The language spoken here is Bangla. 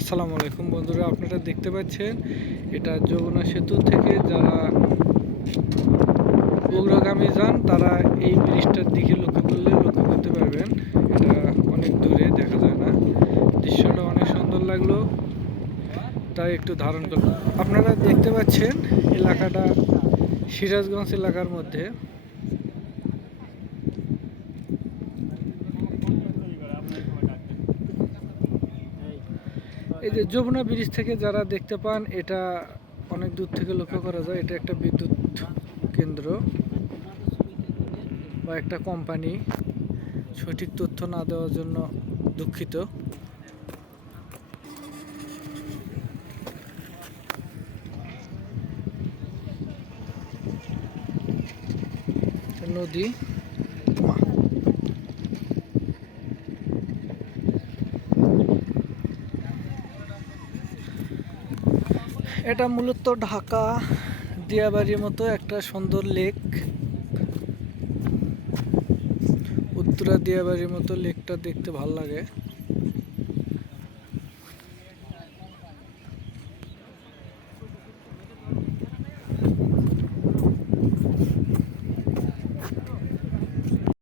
আসসালামু আলাইকুম বন্ধুরা, আপনারা দেখতে পাচ্ছেন, এটা যমুনা সেতু থেকে যারা উগ্রগামী যান, তারা এই ব্রিজটার দিকে লক্ষ্য করলে লক্ষ্য করতে পারবেন, এটা অনেক দূরে দেখা যায় না। দৃশ্যটা অনেক সুন্দর লাগল, তাই একটু ধারণ করল আপনারা দেখতে পাচ্ছেন, এলাকাটা সিরাজগঞ্জ এলাকার মধ্যে। এই যে যমুনা ব্রিজ থেকে যারা দেখতে পান, এটা অনেক দূর থেকে লক্ষ্য করা যায়। এটা একটা বিদ্যুৎ কেন্দ্র বা একটা কোম্পানি সঠিক তথ্য না দেওয়ার জন্য দুঃখিত। নদী। এটা মূলত ঢাকা, দিয়াবাড়ির মতো একটা সুন্দর লেক। উত্তরা দিয়াবাড়ির মতো লেকটা দেখতে ভালো লাগে।